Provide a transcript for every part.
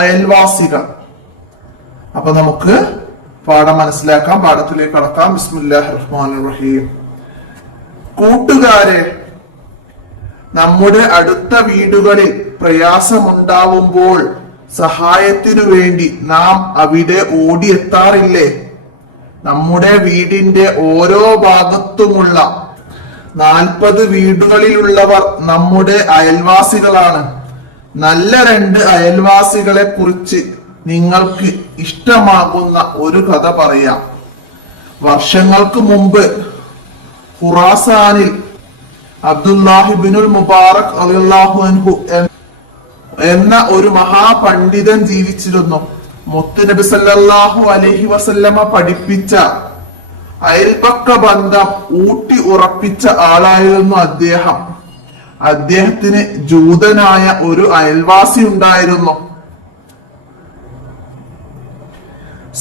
അയൽവാസികൾ. അപ്പൊ നമുക്ക് പാഠം മനസ്സിലാക്കാം, പാഠത്തിലേക്ക് കടക്കാം. ബിസ്മില്ലാഹിർ റഹ്മാനിർ റഹീം. കൂട്ടുകാരെ, നമ്മുടെ അടുത്ത വീടുകളിൽ പ്രയാസമുണ്ടാവുമ്പോൾ സഹായത്തിനു വേണ്ടി നാം അവിടെ ഓടിയെത്താറില്ലേ? നമ്മുടെ വീടിന്റെ ഓരോ ഭാഗത്തുമുള്ള 40 വീടുകളിലുള്ളവർ നമ്മുടെ അയൽവാസികളാണ്. നല്ല 2 അയൽവാസികളെ കുറിച്ച് നിങ്ങൾക്ക് ഇഷ്ടമാകുന്ന ഒരു കഥ പറയാം. വർഷങ്ങൾക്ക് മുമ്പ് ഖുറാസാനിൽ അബ്ദുല്ലാഹിബ്നുൽ മുബാറക് റളിയല്ലാഹു അൻഹു എന്ന ഒരു മഹാപണ്ഡിതൻ ജീവിച്ചിരുന്നു. മുത്തുനബി സല്ലല്ലാഹു അലൈഹി വസല്ലമ പഠിപ്പിച്ച അയൽപക്ക ബന്ധം ഊട്ടി ഉറപ്പിച്ച ആളായിരുന്നു അദ്ദേഹം. അദ്ദേഹത്തിന് ജൂതനായ ഒരു അയൽവാസി ഉണ്ടായിരുന്നു.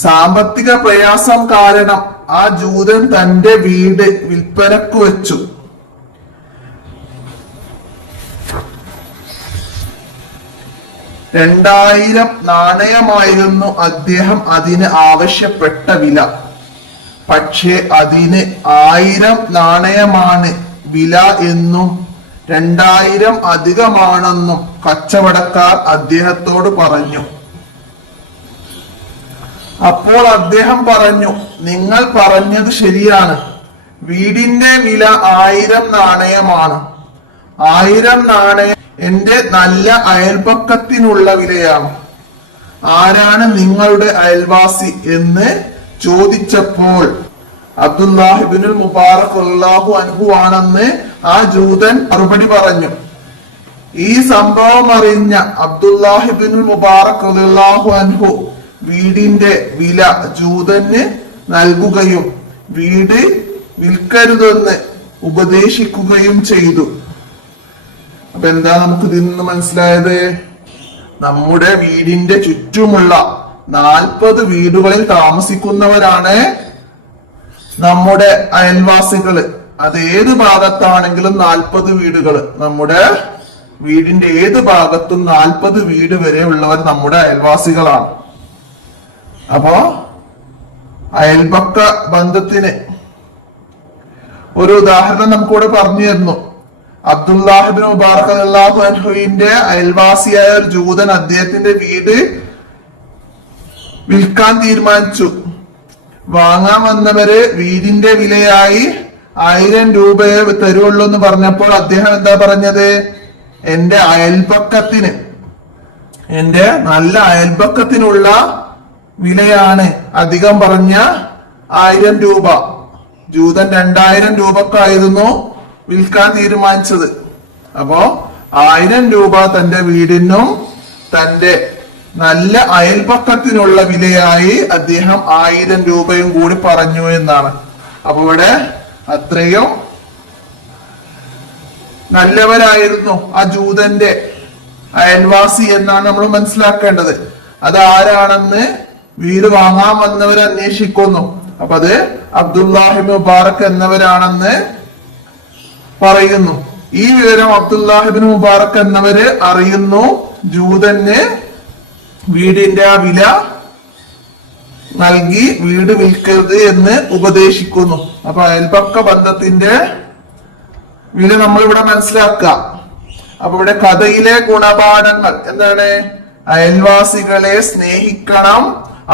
സാമ്പത്തിക പ്രയാസം കാരണം ആ ജൂതൻ തന്റെ വീട് വിൽപ്പനക്ക് വെച്ചു. $2000 നാണയമായിരുന്നു അദ്ദേഹം അതിന് ആവശ്യപ്പെട്ട വില. പക്ഷേ അതിന് 1000 നാണയമാണ് വില എന്നും 2000 അധികമാണെന്നും കച്ചവടക്കാർ അദ്ദേഹത്തോട് പറഞ്ഞു. അപ്പോൾ അദ്ദേഹം പറഞ്ഞു, നിങ്ങൾ പറഞ്ഞത് ശരിയാണ്, വീടിന്റെ വില 1000 നാണയമാണ്. 1000 നാണയം എന്റെ നല്ല അയൽപക്കത്തിനുള്ള വിലയാണ്. ആരാണ് നിങ്ങളുടെ അയൽവാസി എന്ന് ചോദിച്ചപ്പോൾ അബ്ദുല്ലാഹിബ്നുൽ മുബാറക് റളിയല്ലാഹു അൻഹു ആണെന്ന് ആ ജൂതൻ മറുപടി പറഞ്ഞു. ഈ സംഭവം അറിഞ്ഞ അബ്ദുല്ലാഹിബ്നുൽ മുബാറക് റളിയല്ലാഹു അൻഹു വീടിന്റെ വില ജൂതന് നൽകുകയും വീട് വിൽക്കരുതെന്ന് ഉപദേശിക്കുകയും ചെയ്തു. അപ്പൊ എന്താ നമുക്ക് ഇതിൽ നിന്ന് മനസ്സിലായത്? നമ്മുടെ വീടിന്റെ ചുറ്റുമുള്ള 40 വീടുകളിൽ താമസിക്കുന്നവരാണ് നമ്മുടെ അയൽവാസികള്. അത് ഏത് ഭാഗത്താണെങ്കിലും 40 വീടുകള്, നമ്മുടെ വീടിന്റെ ഏത് ഭാഗത്തും 40 വീട് വരെ ഉള്ളവർ നമ്മുടെ അയൽവാസികളാണ്. അപ്പോ അയൽപക്ക ബന്ധത്തിന് ഒരു ഉദാഹരണം നമുക്കിവിടെ പറഞ്ഞു തരുന്നു. അബ്ദുല്ലാഹിബ്നു മുബാറക് റളിയല്ലാഹു അൻഹുവിന്റെ അയൽവാസിയായ ഒരു ജൂതൻ അദ്ദേഹത്തിന്റെ വീട് വിൽക്കാൻ തീരുമാനിച്ചു. വാങ്ങാൻ വന്നവര് വീടിന്റെ വിലയായി 1000 രൂപയെ തരുള്ളൂ എന്ന് പറഞ്ഞപ്പോൾ അദ്ദേഹം എന്താ പറഞ്ഞത്? എന്റെ അയൽപക്കത്തിന്, എന്റെ നല്ല അയൽപക്കത്തിനുള്ള വിലയാണ് അധികം പറഞ്ഞ 1000 രൂപ. ജൂതൻ 2000 രൂപക്കായിരുന്നു വിൽക്കാൻ തീരുമാനിച്ചത്. അപ്പോ 1000 രൂപ തന്റെ വീടിനും തന്റെ നല്ല അയൽപക്കത്തിനുള്ള വിലയായി അദ്ദേഹം 1000 രൂപയും കൂടി പറഞ്ഞു എന്നാണ്. അപ്പൊ ഇവിടെ അത്രയും നല്ലവരായിരുന്നു ആ ജൂതന്റെ അയൽവാസി എന്നാണ് നമ്മൾ മനസ്സിലാക്കേണ്ടത്. അത് ആരാണെന്ന് വീട് വാങ്ങാൻ വന്നവർ അന്വേഷിക്കുന്നു. അപ്പൊ അത് അബ്ദുല്ലാഹിബ്നു മുബാറക് എന്നവരാണെന്ന് പറയുന്നു. ഈ വിവരം അബ്ദുല്ലാഹിബ്നു മുബാറക് എന്നവര് അറിയുന്നു. ജൂതന് വീടിന്റെ ആ വില നൽകി വീട് വിൽക്കരുത് എന്ന് ഉപദേശിക്കുന്നു. അപ്പൊ അയൽപക്ക ബന്ധത്തിന്റെ വില നമ്മൾ ഇവിടെ മനസ്സിലാക്കുക. അപ്പൊ ഇവിടെ കഥയിലെ ഗുണപാഠങ്ങൾ എന്താണ്? അയൽവാസികളെ സ്നേഹിക്കണം,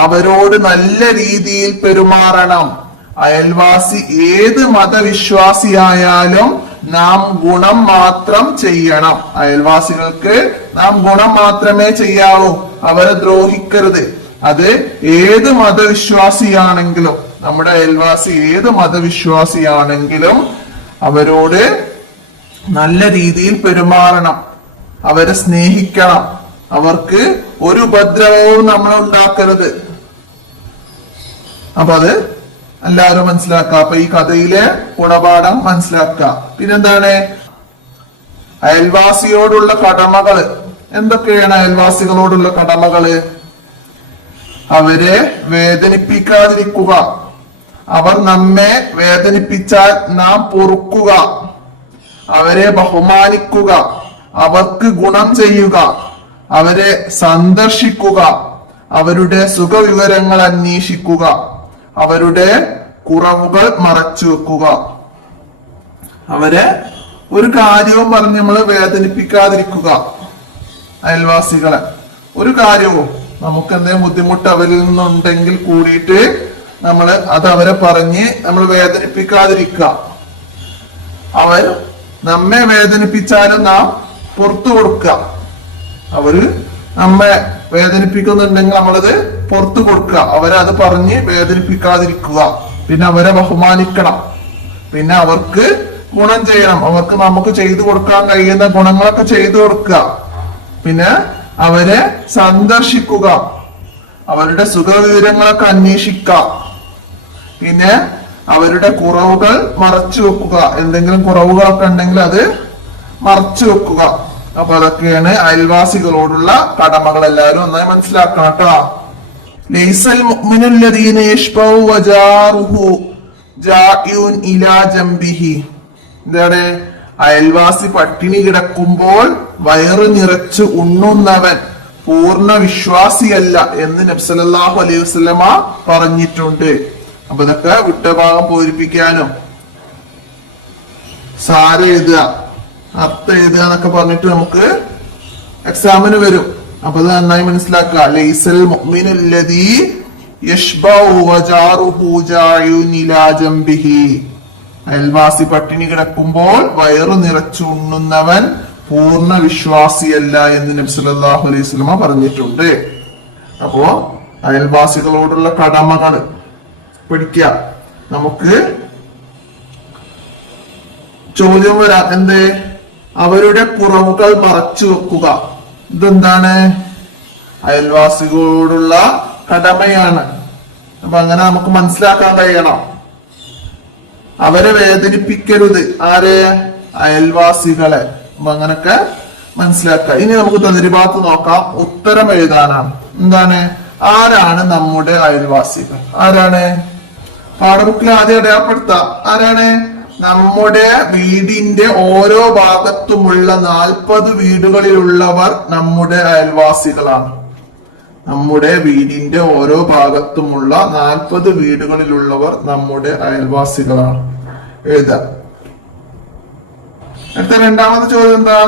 അവരോട് നല്ല രീതിയിൽ പെരുമാറണം. അയൽവാസി ഏത് മതവിശ്വാസിയായാലും നാം ഗുണം മാത്രം ചെയ്യണം. അയൽവാസികൾക്ക് നാം ഗുണം മാത്രമേ ചെയ്യാവൂ, അവരെ ദ്രോഹിക്കരുത്. അത് ഏത് മതവിശ്വാസിയാണെങ്കിലും, നമ്മുടെ അയൽവാസി ഏത് മതവിശ്വാസിയാണെങ്കിലും അവരോട് നല്ല രീതിയിൽ പെരുമാറണം, അവരെ സ്നേഹിക്കണം. അവർക്ക് ഒരു ഉപദ്രവവും നമ്മൾ ഉണ്ടാക്കരുത്. അപ്പൊ അത് എല്ലാവരും മനസ്സിലാക്കുക. അപ്പൊ ഈ കഥയിലെ ഗുണപാഠം മനസ്സിലാക്കുക. പിന്നെന്താണ്? അയൽവാസിയോടുള്ള കടമകള്. എന്തൊക്കെയാണ് അയൽവാസികളോടുള്ള കടമകള്? അവരെ വേദനിപ്പിക്കാതിരിക്കുക, അവർ നമ്മെ വേദനിപ്പിച്ചാൽ നാം പൊറുക്കുക, അവരെ ബഹുമാനിക്കുക, അവർക്ക് ഗുണം ചെയ്യുക, അവരെ സന്ദർശിക്കുക, അവരുടെ സുഖവിവരങ്ങൾ അന്വേഷിക്കുക, അവരുടെ കുറവുകൾ മറച്ചു വെക്കുക. അവരെ ഒരു കാര്യവും പറഞ്ഞ് നമ്മൾ വേദനിപ്പിക്കാതിരിക്കുക. അയൽവാസികളെ ഒരു കാര്യവും നമുക്ക് എന്തെങ്കിലും ബുദ്ധിമുട്ട് അവരിൽ നിന്നുണ്ടെങ്കിൽ കൂടിയിട്ട് നമ്മൾ അത് അവരെ പറഞ്ഞ് നമ്മൾ വേദനിപ്പിക്കാതിരിക്കുക. അവർ നമ്മെ വേദനിപ്പിച്ചാലും നാം പുറത്തു കൊടുക്കുക. അവര് നമ്മെ വേദനിപ്പിക്കുന്നുണ്ടെങ്കിൽ നമ്മളത് പുറത്തു കൊടുക്കുക. അവരെ അത് പറഞ്ഞ് വേദനിപ്പിക്കാതിരിക്കുക. പിന്നെ അവരെ ബഹുമാനിക്കണം. പിന്നെ അവർക്ക് ഗുണം ചെയ്യണം. അവർക്ക് നമുക്ക് ചെയ്തു കൊടുക്കാൻ കഴിയുന്ന ഗുണങ്ങളൊക്കെ ചെയ്തു കൊടുക്കുക. പിന്നെ അവരെ സന്ദർശിക്കുക, അവരുടെ സുഖവിവരങ്ങളൊക്കെ അന്വേഷിക്കുക. പിന്നെ അവരുടെ കുറവുകൾ മറച്ചു വെക്കുക. എന്തെങ്കിലും കുറവുകളൊക്കെ ഉണ്ടെങ്കിൽ അത് മറച്ചു വെക്കുക. അപ്പൊ അതൊക്കെയാണ് അയൽവാസികളോടുള്ള കടമകൾ. എല്ലാവരും നന്നായി മനസ്സിലാക്കണം കേട്ടോ. ലൈസൽ മുഅ്മിനുല്ലദീന യശ്ബഉ വജാറുഹു ജാഇഉൻ ഇലാ ജംബിഹി. എന്താണ്? അയൽവാസി പട്ടിണി കിടക്കുമ്പോൾ വയറ് നിറച്ച് ഉണ്ണുന്നവൻ പൂർണ്ണ വിശ്വാസിയല്ല എന്ന് നബി സല്ലല്ലാഹു അലൈഹി വസല്ലമ പറഞ്ഞിട്ടുണ്ട്. അപ്പൊ ഇതൊക്കെ വിട്ട ഭാഗം പൂരിപ്പിക്കാനും സാര എഴുതുക, അർത്ഥം എഴുതുക എന്നൊക്കെ പറഞ്ഞിട്ട് നമുക്ക് എക്സാമിന് വരും. അപ്പൊ അത് നന്നായി മനസ്സിലാക്കുക. ലൈസൽ മുഅ്മിനുല്ലദീ യശ്ബഉ വജാറുഹു ജാഇഉൻ ഇലാ ജംബിഹി. അയൽവാസി പട്ടിണി കിടക്കുമ്പോൾ വയറു നിറച്ചു ഉണ്ണുന്നവൻ പൂർണ്ണ വിശ്വാസിയല്ല എന്ന് നബി സല്ലല്ലാഹു അലൈഹി വസല്ലമ പറഞ്ഞിട്ടുണ്ട്. അപ്പോ അയൽവാസികളോടുള്ള കടമകൾ പഠിക്കുക. നമുക്ക് ചോദ്യം വരാം, എന്ത്? അവരുടെ കുറവുകൾ മറച്ചു വെക്കുക. ഇതെന്താണ്? അയൽവാസികളോടുള്ള കടമയാണ്. അപ്പൊ അങ്ങനെ നമുക്ക് മനസ്സിലാക്കാൻ കഴിയണം. അവരെ വേദനിപ്പിക്കരുത്. ആരെ? അയൽവാസികളെ. അപ്പൊ അങ്ങനൊക്കെ മനസ്സിലാക്കുക. ഇനി നമുക്ക് തദ്രിബാത്ത് നോക്കാം. ഉത്തരം എഴുതാനാണ്. എന്താണ്? ആരാണ് നമ്മുടെ അയൽവാസികൾ? ആരാണ്? പാഠബുക്കിൽ ആദ്യം അടയാളപ്പെടുത്താം. ആരാണ്? നമ്മുടെ വീടിന്റെ ഓരോ ഭാഗത്തുമുള്ള 40 വീടുകളിലുള്ളവർ നമ്മുടെ അയൽവാസികളാണ്. നമ്മുടെ വീടിന്റെ ഓരോ ഭാഗത്തുമുള്ള 40 വീടുകളിലുള്ളവർ നമ്മുടെ അയൽവാസികളാണ്. എഴുതാം. അടുത്ത രണ്ടാമത്തെ ചോദ്യം എന്താ?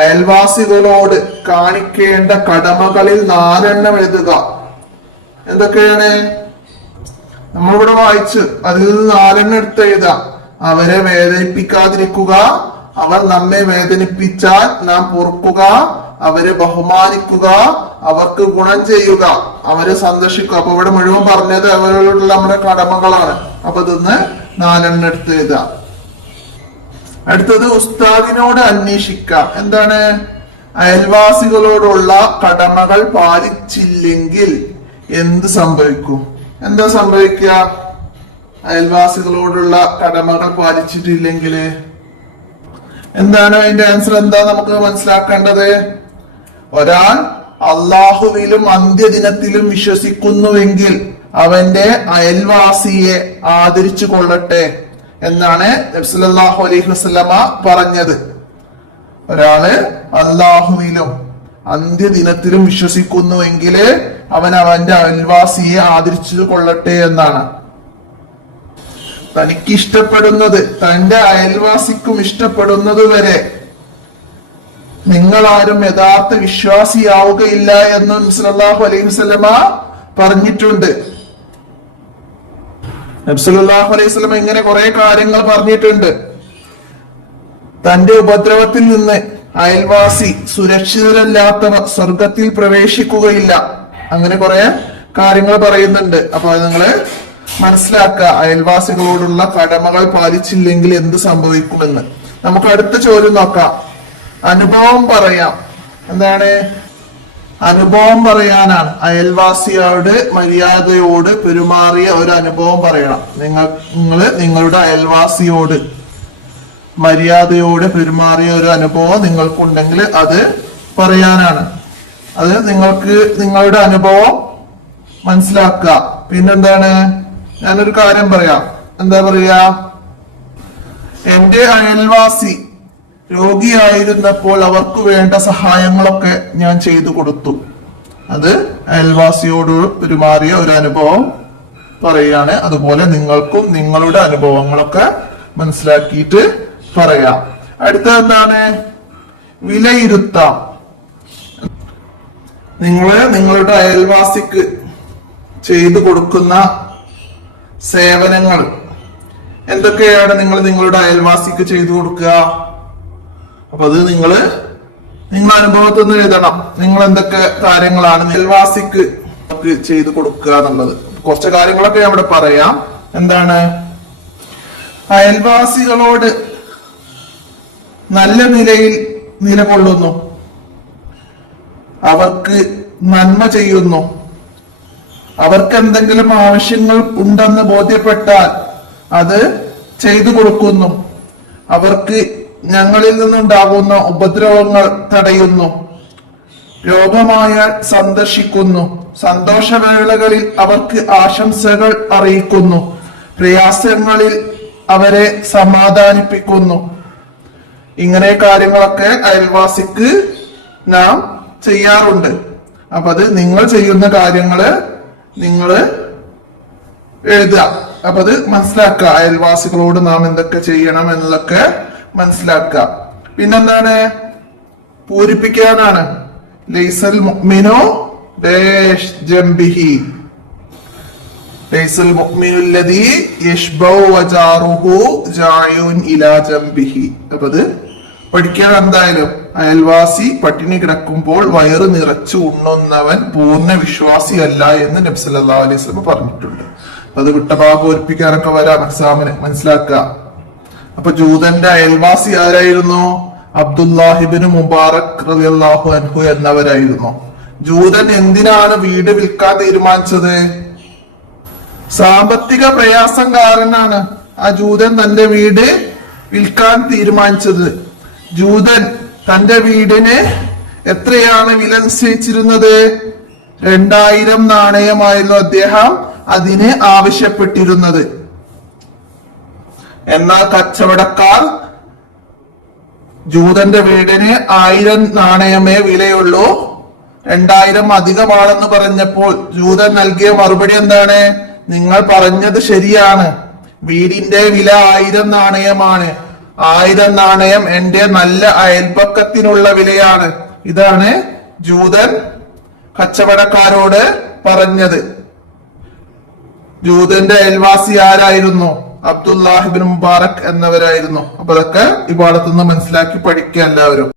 അയൽവാസികളോട് കാണിക്കേണ്ട കടമകളിൽ 4 എണ്ണം എഴുതുക. എന്തൊക്കെയാണ്? നമ്മളിവിടെ വായിച്ചു, അതിൽ നിന്ന് 4 എണ്ണം എടുത്ത് എഴുതാം. അവരെ വേദനിപ്പിക്കാതിരിക്കുക, അവർ നമ്മെ വേദനിപ്പിച്ചാൽ നാം പൊറുക്കുക, അവരെ ബഹുമാനിക്കുക, അവർക്ക് ഗുണം ചെയ്യുക, അവരെ സന്ദർശിക്കുക. അപ്പൊ ഇവിടെ മുഴുവൻ പറഞ്ഞത് അവരോടുള്ള നമ്മുടെ കടമകളാണ്. അപ്പൊ ഇതൊന്ന് 4 എണ്ണം എടുത്ത് എഴുതാം. അടുത്തത് ഉസ്താദിനോട് അന്വേഷിക്കാം. എന്താണ്? അയൽവാസികളോടുള്ള കടമകൾ പാലിച്ചില്ലെങ്കിൽ എന്ത് സംഭവിക്കും? എന്താ സംഭവിക്കുക? അയൽവാസികളോടുള്ള കടമകൾ പാലിച്ചിട്ടില്ലെങ്കിൽ എന്താണ് അതിന്റെ ആൻസർ? എന്താ നമുക്ക് മനസ്സിലാക്കേണ്ടത്? ഒരാൾ അള്ളാഹുവിലും അന്ത്യദിനത്തിലും വിശ്വസിക്കുന്നുവെങ്കിൽ അവന്റെ അയൽവാസിയെ ആദരിച്ചു കൊള്ളട്ടെ എന്നാണ് നബി സല്ലല്ലാഹു അലൈഹി വസല്ലമ പറഞ്ഞത്. ഒരാള് അള്ളാഹുവിലും അന്ത്യദിനത്തിലും വിശ്വസിക്കുന്നുവെങ്കിൽ അവൻ അവന്റെ അയൽവാസിയെ ആദരിച്ചു കൊള്ളട്ടെ എന്നാണ്. തനിക്ക് ഇഷ്ടപ്പെടുന്നത് തന്റെ അയൽവാസിക്കും ഇഷ്ടപ്പെടുന്നത് വരെ നിങ്ങൾ ആരും യഥാർത്ഥ വിശ്വാസിയാവുകയില്ല എന്ന് നബി സല്ലല്ലാഹു അലൈഹി വസല്ലമ പറഞ്ഞിട്ടുണ്ട്. നബി സല്ലല്ലാഹു അലൈഹി വസല്ലമ ഇങ്ങനെ കുറെ കാര്യങ്ങൾ പറഞ്ഞിട്ടുണ്ട്. തന്റെ ഉപദ്രവത്തിൽ നിന്ന് അയൽവാസി സുരക്ഷിതരല്ലാത്തവർ സ്വർഗത്തിൽ പ്രവേശിക്കുകയില്ല. അങ്ങനെ കുറെ കാര്യങ്ങൾ പറയുന്നുണ്ട്. അപ്പൊ അത് നിങ്ങള് മനസ്സിലാക്കുക. അയൽവാസികളോടുള്ള കടമകൾ പാലിച്ചില്ലെങ്കിൽ എന്ത് സംഭവിക്കുമെന്ന്. നമുക്ക് അടുത്ത ചോദ്യം നോക്കാം. അനുഭവം പറയാം. എന്താണ്? അനുഭവം പറയാനാണ്. അയൽവാസിയോട് മര്യാദയോട് പെരുമാറിയ ഒരു അനുഭവം പറയണം. നിങ്ങളുടെ അയൽവാസിയോട് മര്യാദയോട് പെരുമാറിയ ഒരു അനുഭവം നിങ്ങൾക്കുണ്ടെങ്കിൽ അത് പറയാനാണ്. അത് നിങ്ങളുടെ അനുഭവം മനസ്സിലാക്കുക. പിന്നെന്താണ്? ഞാനൊരു കാര്യം പറയാം. എന്താ പറയാ? എന്റെ അയൽവാസി രോഗിയായിരുന്നപ്പോൾ അവർക്ക് വേണ്ട സഹായങ്ങളൊക്കെ ഞാൻ ചെയ്തു കൊടുത്തു. അത് അയൽവാസിയോട് പെരുമാറിയ ഒരു അനുഭവം പറയാണ്. അതുപോലെ നിങ്ങൾക്കും നിങ്ങളുടെ അനുഭവങ്ങളൊക്കെ മനസ്സിലാക്കിയിട്ട് പറയാം. അടുത്ത എന്താണ്? വിലയിരുത്താം. നിങ്ങളുടെ അയൽവാസിക്ക് ചെയ്തു കൊടുക്കുന്ന സേവനങ്ങൾ എന്തൊക്കെയാണ് നിങ്ങൾ നിങ്ങളുടെ അയൽവാസിക്ക് ചെയ്തു കൊടുക്കുക? അപ്പൊ അത് നിങ്ങളെ അനുഭവത്തിൽ നിന്ന് എഴുതണം. നിങ്ങൾ എന്തൊക്കെ കാര്യങ്ങളാണ് അയൽവാസിക്ക് ചെയ്തു കൊടുക്കുക എന്നുള്ളത്. കുറച്ച് കാര്യങ്ങളൊക്കെ ഞാൻ ഇവിടെ പറയാം. എന്താണ്? അയൽവാസികളോട് നല്ല നിലയിൽ നിലകൊള്ളുന്നു, അവർക്ക് നന്മ ചെയ്യുന്നു, അവർക്ക് എന്തെങ്കിലും ആവശ്യങ്ങൾ ഉണ്ടെന്ന് ബോധ്യപ്പെട്ടാൽ അത് ചെയ്തു കൊടുക്കുന്നു, അവർക്ക് ഞങ്ങളിൽ നിന്നുണ്ടാകുന്ന ഉപദ്രവങ്ങൾ തടയുന്നു, രോഗമായാൽ സന്ദർശിക്കുന്നു, സന്തോഷവേളകളിൽ അവർക്ക് ആശംസകൾ അറിയിക്കുന്നു, പ്രയാസങ്ങളിൽ അവരെ സമാധാനിപ്പിക്കുന്നു. ഇങ്ങനെ കാര്യങ്ങളൊക്കെ അയൽവാസിക്ക് നാം ചെയ്യാറുണ്ട്. അപ്പൊ അത് നിങ്ങൾ ചെയ്യുന്ന കാര്യങ്ങള് നിങ്ങൾ എഴുതുക. അപ്പൊ അത് മനസ്സിലാക്കുക. അയൽവാസികളോട് നാം എന്തൊക്കെ ചെയ്യണം എന്നതൊക്കെ മനസ്സിലാക്കുക. പിന്നെന്താണ്? പൂരിപ്പിക്കാനാണ്. ലൈസൽ മുഅ്മിനു ഡാഷ് ജംബിഹി ലൈസൽ മുഅ്മിനു അല്ലദീ യശ്ബഉ വജാറുഹു ജായുൻ ഇലാ ജംബിഹി. അപ്പൊ അത് പഠിക്കാൻ എന്തായാലും. അയൽവാസി പട്ടിണി കിടക്കുമ്പോൾ വയറ് നിറച്ചു ഉണ്ണുന്നവൻ പൂർണ്ണ വിശ്വാസിയല്ല എന്ന് നബി സല്ലല്ലാഹു അലൈഹി വസല്ലം പറഞ്ഞിട്ടുണ്ട്. അത് വിട്ടഭാഗം ഒരിപ്പിക്കാനൊക്കെ വരാം എക്സാമിന്. മനസ്സിലാക്കുക. അപ്പൊ ജൂതന്റെ അയൽവാസി ആരായിരുന്നു? അബ്ദുല്ലാഹിബ്നു മുബാറക് റളിയല്ലാഹു അൻഹു എന്നവരായിരുന്നു. ജൂതൻ എന്തിനാണ് വീട് വിൽക്കാൻ തീരുമാനിച്ചത്? സാമ്പത്തിക പ്രയാസം കാരണമാണ് ആ ജൂതൻ തന്റെ വീട് വിൽക്കാൻ തീരുമാനിച്ചത്. ജൂതൻ തന്റെ വീടിന് എത്രയാണ് വില നിശ്ചയിച്ചിരുന്നത്? 2000 നാണയമായിരുന്നു അദ്ദേഹം അതിന് ആവശ്യപ്പെട്ടിരുന്നത്. എന്നാൽ കച്ചവടക്കാർ ജൂതന്റെ വീടിന് 1000 നാണയമേ വിലയുള്ളൂ, 2000 അധികമാണെന്ന് പറഞ്ഞപ്പോൾ ജൂതൻ നൽകിയ മറുപടി എന്താണ്? നിങ്ങൾ പറഞ്ഞത് ശരിയാണ്, വീടിന്റെ വില 1000 നാണയമാണ്. 1000 നാണയം എന്റെ നല്ല അയൽപക്കത്തിനുള്ള വിലയാണ്. ഇതാണ് ജൂതൻ കച്ചവടക്കാരോട് പറഞ്ഞത്. ജൂതന്റെ അയൽവാസി ആരായിരുന്നു? അബ്ദുല്ലാഹിബ്നു മുബാറക് എന്നവരായിരുന്നു. അപ്പൊ അതൊക്കെ ഈ പാഠത്തുനിന്ന് മനസ്സിലാക്കി പഠിക്കുക എല്ലാവരും.